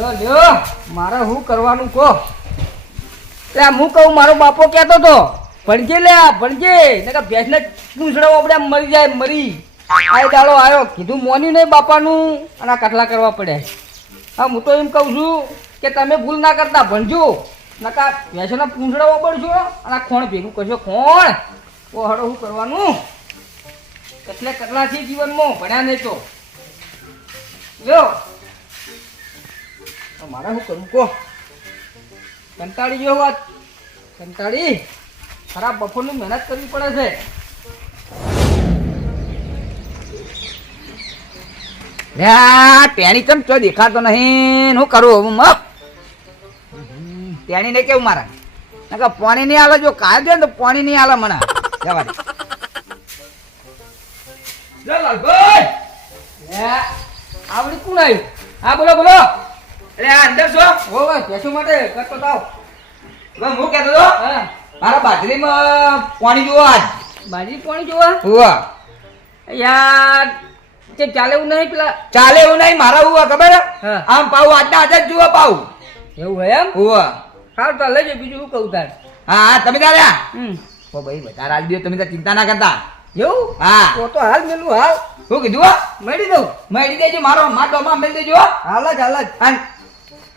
લ્યો મારે શું કરવાનું કહો? લે, હું કહું, મારો બાપો કહેતો હતો. ભણજે, લે ભણજે. નકર ભેંસને પૂંછડો આપણે મરી જાય, મરી. આ દાડો આવ્યો કીધું મોન્યું નહીં બાપાનું. અને આ કટલા કરવા પડ્યા હા, હું તો એમ કહું છું કે તમે ભૂલ ના કરતા, ભણજો. નકા ભેંસના પૂંછડા વાપરજો અને આ ખોણ ભેગું કરશો. ખોણ? ઓ હડો શું કરવાનું? કેટલે કટલા છે જીવનમાં ભણ્યા નહીં તો. લ્યો. મારે શું કરવું કહો કંટાળી ગયો વાત. કંટાળી. ખરાબ બપોરની મહેનત કરવી પડે છે. ટેણી કેમ તો દેખાતો નહીં? શું કરું હું મપ ટેણી ને કેવું મારા? નકર પાણી નહીં આલે જો કાય દે ને તો પાણી નહીં આલે મને. જવા દે લાલભાઈ. આવડી કોણ આવ્યું? હા બોલો બોલો. અરે આ અંદર છો ઓ ભાઈ પેશો માટે કરતો તાવ હવે હું કહેતો તો મારા બાજરીમાં પાણી જોવો આજ. બાજરી પાણી જોવા હુવા. યાર તે ચાલે એવું નહીં પેલા. ચાલે એવું નહીં મારા હુવા ખબર? આમ પાઉ આજના આજે જ જુઓ પાઉ. એવું હોય એમ? હુવા. સારું તાર લેજો બીજું શું કહું તાર? હા હા તમે હમ. ઓ ભાઈ બધા આજ દો તમે ચિંતા ના કરતા. એવું? હા. તો તો હાલ મેલું હાલ. શું કીધું હો? મળી દઉં. મળી દેજો મારો ડોમાં મેળ દેજો હો. હાલ જ હાલ જ.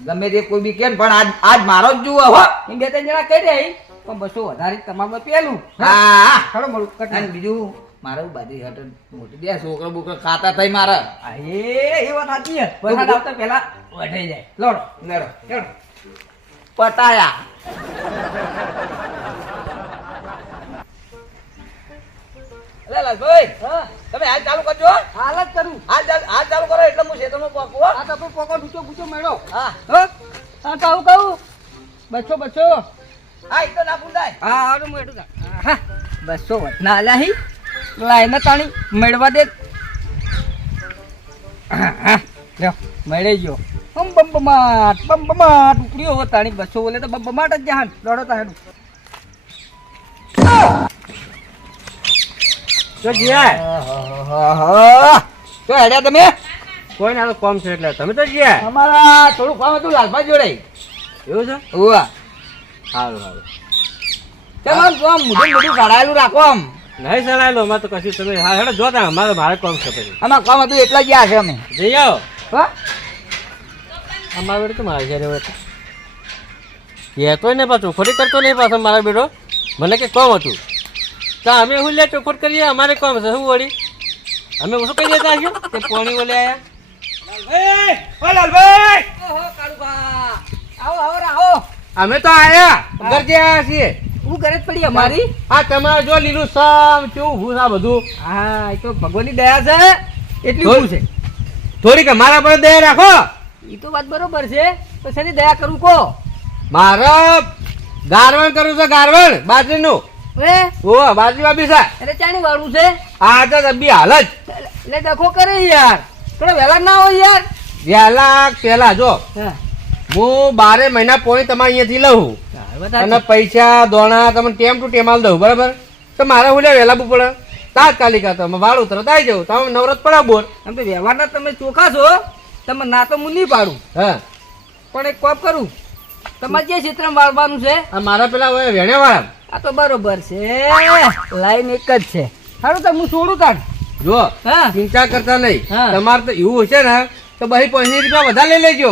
ગમે તે કોઈ બી કે પણ આજ આજ મારો જ જુઓ હો. એમ બે ત્રણ જણા કહી દે પણ બસો વધારે તમારે પેલું. હા? હા. ખરો મળું અને બીજું મારે બાજરી હટ મોટી દે છોકરો બોકરો ખાતા થઈ મારે. એ એ વાત સાચી છે. વરસાદ આવતા પહેલા વઢાઈ જાય. લોડો. નરો લોડો. પટાયા. લાલભાઈ હા તમે હાલ ચાલુ કરજો હો. હાલ. હું ખેતરમાં પાકું હો. આ તો પોકો ડૂચો મેળો. હા. હો? હા કહું કહું. બસો બસો હા એ તો ના ભૂલાય. હા હારું હું હા. બસો ના આલ્યા હી. લાઈને તાણી મેળવા દે. હા હા. લ્યો મળી ગયો. બમ બમ બમાટ બમ બમાટ. ઉપડ્યો હો તાણી બસો બોલે તો બમ બમાટ જ જહાન દોડો તાહેડું તો જીયા. તો હેડ્યા તમે? કોઈ ના તો કોમ છે એટલે તમે તો જીયા. અમારા થોડું કામ હતું લાલભાઈ જોડે. એવું છે? હોવા સારું સારું ચાલો કોમ કાઢાયેલું રાખો આમ. નહીં ચલાયેલો અમારે તો કશું તમે હા હેડો જોતા અમારે ભારે કોમ છે પછી. આમાં કામ હતું એટલા ગયા છે અમે. જઈ આવો. હા? અમારા બેટો તો મારા ઘરે હોય એ તો ને પાછું ખોટી કરતો નહીં પાછો મારા બેટો મને કે કોમ હતું. તો અમે હું લે ચોખોટ કરીએ અમારે કોમ છે શું વળી? અમે શું કહી દેતા હશું તે પોણી ઓલે આયા? અમે તો આયા ઘરજે આયા છીએ. હું ઘરે જ પડી અમારી? આ તમારે જો લીલું સમ કેવું ભૂસ આ બધું. હા એ તો ભગવાનની દયા છે. એટલી બોલ. છે. થોડીક મારા પર દયા રાખો. એ તો વાત બરોબર છે તો શેની દયા કરું કો મારે ગારવણ કરવું છે ગારવણ બાજરીનું. એ ઓ બાજરી વાપી છે. એટલે ચાણી વાળું છે? આ તો અભી હાલ જ. એટલે દખો કરે યાર. થોડો વહેલા ના હોય યાર. વહેલા પહેલા જો. હા. બારે મહિના પોણી તમારે અહીંયાથી લઉં. અને પૈસા દોણા તમે ટેમ ટુ ટેમ આલ દઉં બરાબર? તો મારે હું વહેલા પડે તાત્કાલિક તમે વાળું ઉતરો આવી જાઉં. તમે નવરત પડાવ બોર. આમ તો વ્યવહારના તમે ચોખા છો તમે ના તો હું નહીં પાડું. હા. પણ એક કોપ કરું તમારે જે ક્ષેત્રમાં વાળવાનું છે આ મારા પેલા વેણ્યા વાળા આ તો બરોબર છે. લાઈન એક જ છે. સારું તો હું છોડું તાણ. જો હા. ચિંતા કરતા નહીં. હા. તમારે તો એવું હશે ને તો ભાઈ પાંચ રૂપિયા વધારે લઈ લેજો.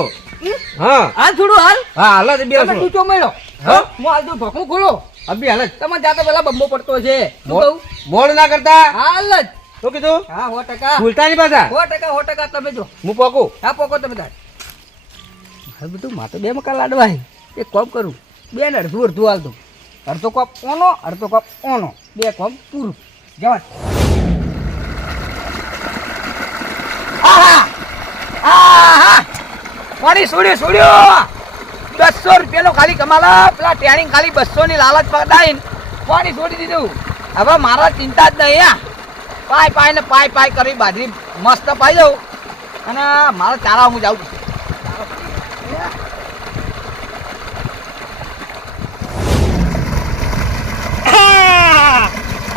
હા. હાલ થોડું હાલ. હા હાલ જ બે હાલ ટૂંચો મળ્યો હા? હું? હાલ તું ઢોકણું ખોલો. અભી હાલ જ. તમે જાતે પેલા બંબો પડતો છે. મોડ ના કરતા? હાલ જ. શું કીધું? હા સો ટકા. ભૂલતા નહીં પાછા? સો ટકા સો ટકા તમે જો. હું પોકું. હા પોકો તમે તાર. હવે બધું મારે બે મકા લાડવા એક કોપ કરું. બે ને અડધું અડધું હાલ દઉં. અડધો કોપ ઓનો અડધો કોપ ઓનો. બે કોમ પૂરું. જવા પાણી છોડ્યું છોડ્યું બસો રૂપિયાનો ખાલી કમાલા પેલા ટ્રેનિંગ ખાલી બસો ની લાલચ પકડાઈને પાણી છોડી દીધું. હવે મારા ચિંતા જ નહીં આ પાય પાય ને પાય પાય કરી બાજરી મસ્ત પાઈ દઉં. અને મારા ચારા હું જાઉં.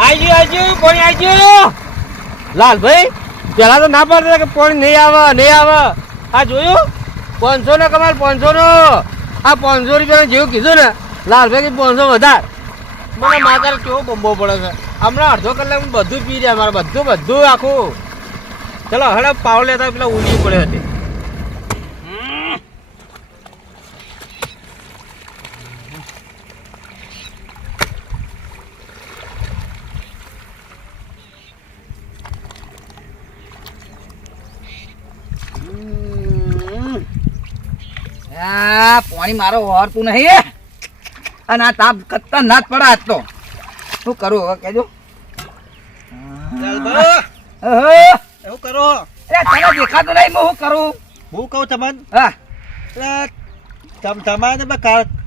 આજી આજી પાણી ગયું? લાલભાઈ? પેલા તો ના પાડતા કે પાણી નહીં આવે નહીં આવે. આ જોયું? પાંચસો ને કમાલ, પાંચસો નો. આ પાંચસો રૂપિયા જેવું કીધું ને લાલભાઈ પાંચસો વધાર. મને માતાર કેવો બંબો પડે છે. હમણાં અડધો કલાક બધું પી રહ્યા, મારે બધું બધું આખું. ચલો હવે પાવ લેતા પેલા ઉલી પડે હતી. આ પાણી મારો વળતું નહીં અને આ તાપ કત્તા ના જ પડે આજ તો. શું કરું હવે કેજો એવું કરો. તને દેખાતું નહીં હું કરું? હું કહું તમને? હા. તમારે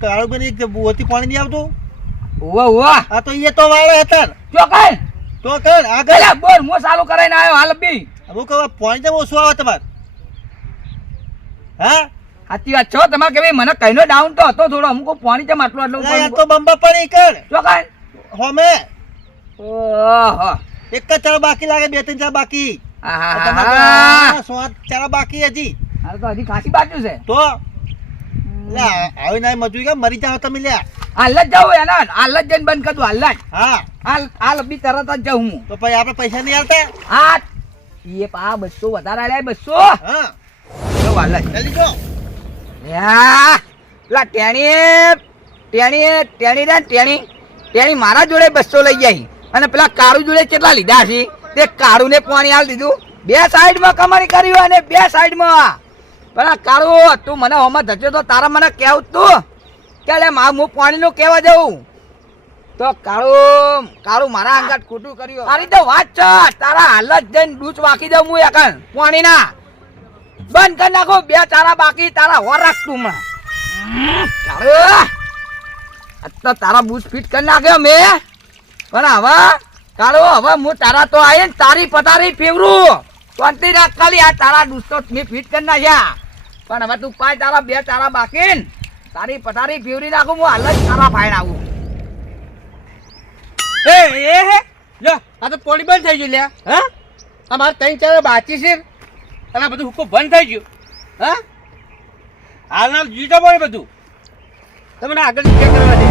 કાળું બની ઓછી પાણી નહીં આવતું? ઉવા ઉવા. આ તો એ તો વાળે હતા. જો કઈ. તો કર આગળ. બોર મો ચાલુ કરાઈને આવ્યો હાલ બી. હું કહું પાણી તો ઓછું આવે તમારે? હા? સાચી વાત છો તમારે કે ભાઈ મને કઈનો ડાઉન તો હતો થોડો અમુક પાણી તેમ આટલું આટલું તો બંબા પડી કર. જો કઈ? હોમે. ઓહો. એક જ ચાર બાકી લાગે બે ત્રણ ચાર બાકી. આ આહાહા. તમારે તો આ સો ચાર બાકી હજી. હાલ તો હજી ખાસી બાજુ છે. તો? આવી ના મજૂરી કે મરી જાવ તમે લ્યા હાલ જ જાઉં એના હાલ જ જઈને બંધ કરી હાલ જ. હા. હાલ હાલ બી તરત જ જાઉં હું. તો પછી આપણે પૈસા નહીં આવતા આ એ પા બસો વધારે આલ્યા બસો. હા. હાલ જ. જલ્દી જો મારા જોડે બસો લઈ જાય અને પેલા કાળુ જોડે કેટલા લીધા છે? તે કાળુ ને પાણી આલ દીધું. બે સાઈડમાં કમાણી કરી અને બે સાઈડમાં પેલા કાળુ, તું મને હોમાં ધચ્યો તો તારા મને કેવું તું. કે મા, હું પાણી નું કેવા જવું તો કાળુ કાળુ મારા અંગાત ખોટું કર્યું. તારી તો વાત છે. તારા હાલત જઈને ડૂચ વાકી દઉં હું એકન પાણી ના બંધ કરી નાખો. બે તારા બાકી તારા હોર રાખ તું હમણાં. કાળુ, આજ તો તારા બૂટ ફિટ કરી નાખ્યો મેં. પણ હવે કાળો હવે હું તારા તો આવીને તારી પતારી ફેવરું. શાંતિ રાખ ખાલી. આ તારા દુસ્તો મેં ફિટ કરી નાખ્યા. પણ હવે તું પાય તારા બે તારા બાકી ને તારી પથારી ફેવરી નાખું હું હાલ જ તારા ફાઈન આવું. એ એ લો આ તો પોણી બંધ થઈ ગયું લે હા? અમારે ત્રણ ચાર બાકી છે. અને આ બધું હુક્કો બંધ થઈ ગયું. હા? હાલના જીતો પડે બધું. તમને આગળ ચેક કરવા દે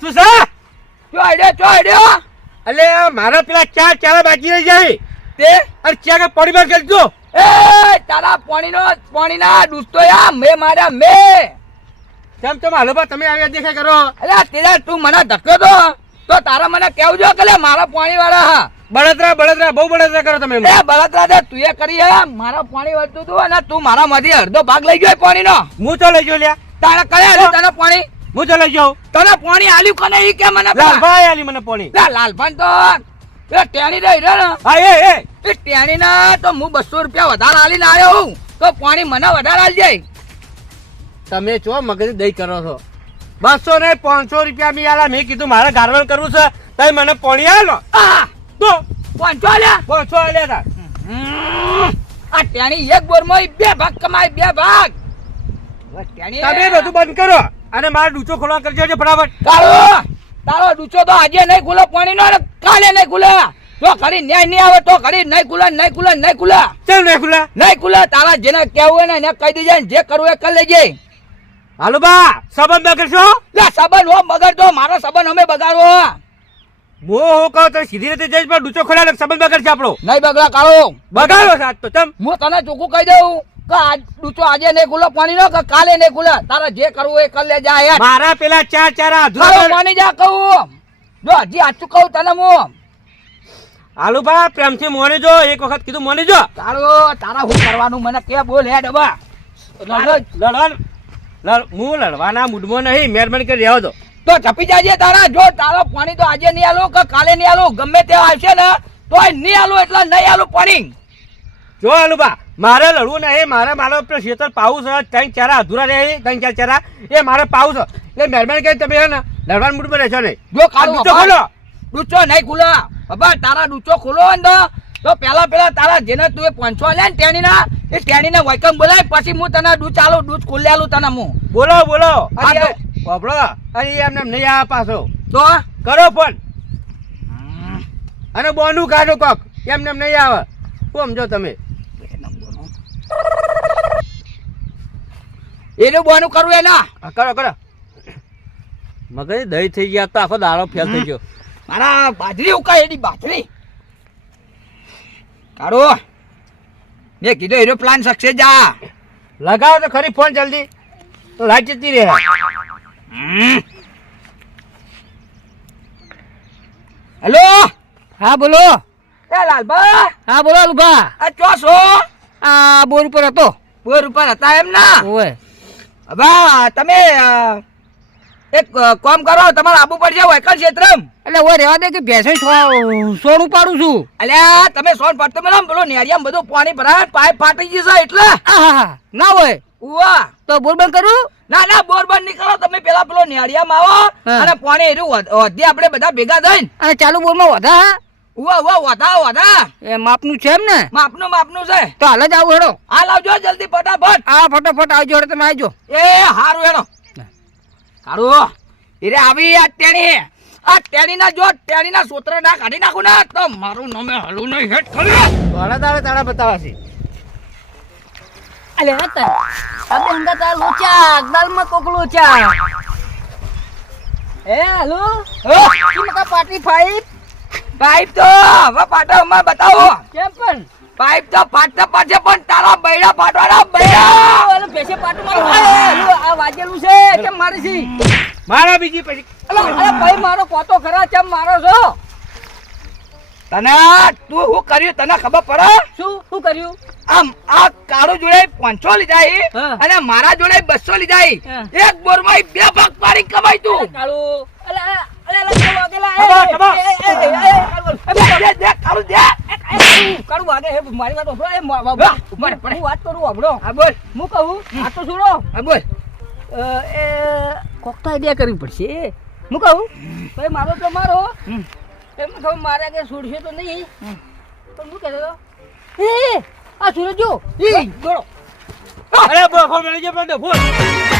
શું ચો આડ્યો ચો આડ્યો મારા પેલા ચાર ચાર બાકી રહી જાય. તે? અને ચાર પોણી બંધ કરી એ તારા પાણીનો પાણીના દુસ્તો યા મે માર્યા મે. તો હાલો ભાઈ તમે આવ્યા દેખાય કરો. અલ્યા તેરા તું મને ધક્કો તો તો તારા મને કેવું જો કે મારા પાણી વાળા હા. બળતરા બળતરા બહુ બળતરા કરો તમે એ બળતરા તે તું એ કરી હે મારા પાણી વળતું તું અને તું મારા માંથી અડધો ભાગ લઈ ગયો પાણીનો. હું તો લઈ ગયો લ્યા? તારે કયા લે તને પાણી? હું તો લઈ જાઉં તને પાણી આલ્યું કને ઈ કે મને? લાલભાઈ આલી મને પાણી. લે લાલભાન તો એ ટેણી રહી રે હા એ એ. એ ટેણી ના તો હું બસો રૂપિયા વધારે આલીને આવ્યો હું. તો પાણી મને વધારે આલી જાય તમે છો મગજ દઈ કરો છો. બસો ને પાંચસો રૂપિયા મી આલા મેં કીધું મારે ગારવણ કરવું છે તમે મને પોણી આલો. આ તો. પાંચસો આલ્યા? પાંચસો આલ્યા તા. આ ટેણી એક બોરમાં માં બે ભાગ કમાય બે ભાગ. તમે બધું બંધ કરો અને મારે ડૂચો ખોલવા કરજો છે ફટાફટ. કાળો તારો ડૂચો તો આજે નહીં ખુલે પાણી નો કાલે નહીં ખુલે. તો ખરી ન્યાય નહીં આવે તો ખરી નહીં ખુલે નહીં ખુલે નહીં ખુલે. ચાલ નહીં ખુલે. નહીં ખુલે તારા જેને કહેવું હોય ને એને કહી દેજે જે કરવું એ કરી લેજે. હાલો બા ન લે સંબંધ હો બગાડતો મારો સંબંધ અમે બગાડવો. હું હો કહો તો સીધી રીતે જઈશ પણ ડૂચો ખોલા સંબંધ બગડશે આપણો. નહીં બગડા કાળો. બગાડો સાત તો તમ હું તને ચોખ્ખું કહી દઉં કે આજ ડૂચો આજે નહીં ખુલે પાણી નો કે કાલે નહીં ખુલે. તારા જે કરવું એ કરી યાર મારા પેલા ચાર ચાર અધૂરા જા કહું. જો હજી આચું કહું તને હું. હાલો બા પ્રેમથી મોને જો એક વખત કીધું મોને જો. તારો તારા હું કરવાનું? મને કે બોલ હે ડબા લડવા લડ. હું લડવાના મૂડમાં નહીં મહેરબાની કરી રહ્યો તો તો ચપી જાજે તારા જો તારો પાણી તો આજે નહીં આલો કે કાલે નહીં આલો ગમે તે આવશે ને તો નહીં આલો એટલે નહીં આલો પાણી. જો અલુબા મારે લડવું નહીં મારે મારો શેતર પાવું છે ત્રણ ચારા અધૂરા રહે ત્રણ ચાર ચારા. એ મારે પાવું છે. એટલે મહેરબાની કરી તમે ને લડવાનું મૂડમાં રહેશો નહીં. જો ડૂચો ખોલો. ડૂચો નહીં ખુલે. બાબા તારા ડૂચો ખોલો ને તો. પેલા પેલા તારા જેને તું એ પંચો લે ને તેની ના એ ટેણી ના વૈકમ બોલાય પછી હું તને દૂધ ચાલુ દૂધ ખોલી આલું તને હું. બોલો બોલો. બાપડો અરે એમને નહીં આ પાછો. તો? કરો પણ અને બોનું કાઢો કોક એમને નહીં આવે. સમજો તમે. એનું બોનું કરવું એના? કરો કરો. મગજ દહીં થઈ ગયા તો આખો દાડો ફેલ થઈ ગયો. મારા બાજરી ઉકાય એની બાજરી. કાઢો. મેં કીધો એનો પ્લાન સક્સેસ જા. લગાવો તો ખરી ફોન જલ્દી. તો લાઈટ જતી રહે. હેલો? હા બોલો. એ લાલભા. હા બોલો લુભા આ ચો છો? આ બોર ઉપર હતો. બોર ઉપર હતા એમ ના? ઓય હવે તમે એક કામ કરો તમારે આબુ પડશે એકલ ક્ષેત્રમ. એટલે ઓય રહેવા દે કે ભેંસો સોનું ઉપાડું છું? અલ્યા તમે સોન પડતો મેલા બોલો નેરિયામ બધું પાણી ભરાય પાઇપ ફાટી જશે એટલે? ના હોય. ઉવા. તો બોર બંધ કરું? ના ના બોર બંધ નહીં કરો તમે પેલા પેલો નેરિયામ આવો અને પાણી એરું વધે આપણે બધા ભેગા થઈને. અને ચાલુ બોરમાં વધા હા? ઉવા ઉવા વધા વધા. એ માપનું છે એમ ને? માપનું માપનું છે. તો હાલ જ આવું હેડો. આ લાવજો જલ્દી ફટાફટ. આ ફટાફટ આવજો હેડો તમે આવજો. એ હારું એનો કાઢો એરે આવી આ ટેણી આ ટેણીના જો ટેણીના સૂત્ર ના કાઢી નાખું ને તો મારું નામે હલું નહીં હેઠ ખરી. ઘણા દાડે તાળા બતાવાશે. અલે હતા અબે હંગા તાર લોચા દાલમાં કોક લોચા. એ હાલો? કી મકા પાટી ફાઈપ? પાઇપ તો હવે પાટો અમારે બતાવો. કેમ પણ? પાઇપ તો ફાટતા પાડશે પણ તારા બૈડા ફાટવાના બૈડા! ઓલો પેશે પાટું મારું હાલો, આ વાજેલું છે કેમ મારી છી? મારા બીજી પછી. અલે અલે ભાઈ મારો કોતો ખરા કેમ મારો છો? તને તું શું કર્યું? તને ખબર પડે? શું? શું કર્યું? આમ આ કાળો જોડે પાંચસો લીધા અને મારા જોડે બસો લીધા એક બોર એક બોરમાં બે ભાગ પાડી કમાઈ તું. કાળુ. અલે આઈડિયા કરવી પડશે હું કહું ભાઈ મારો તો મારો એમ કહું મારે આગળ છોડશે તો નહીં પણ હું કહેતો હતો, એ આ સુરજ જો દોડો અરે બફો મળી ગયો પણ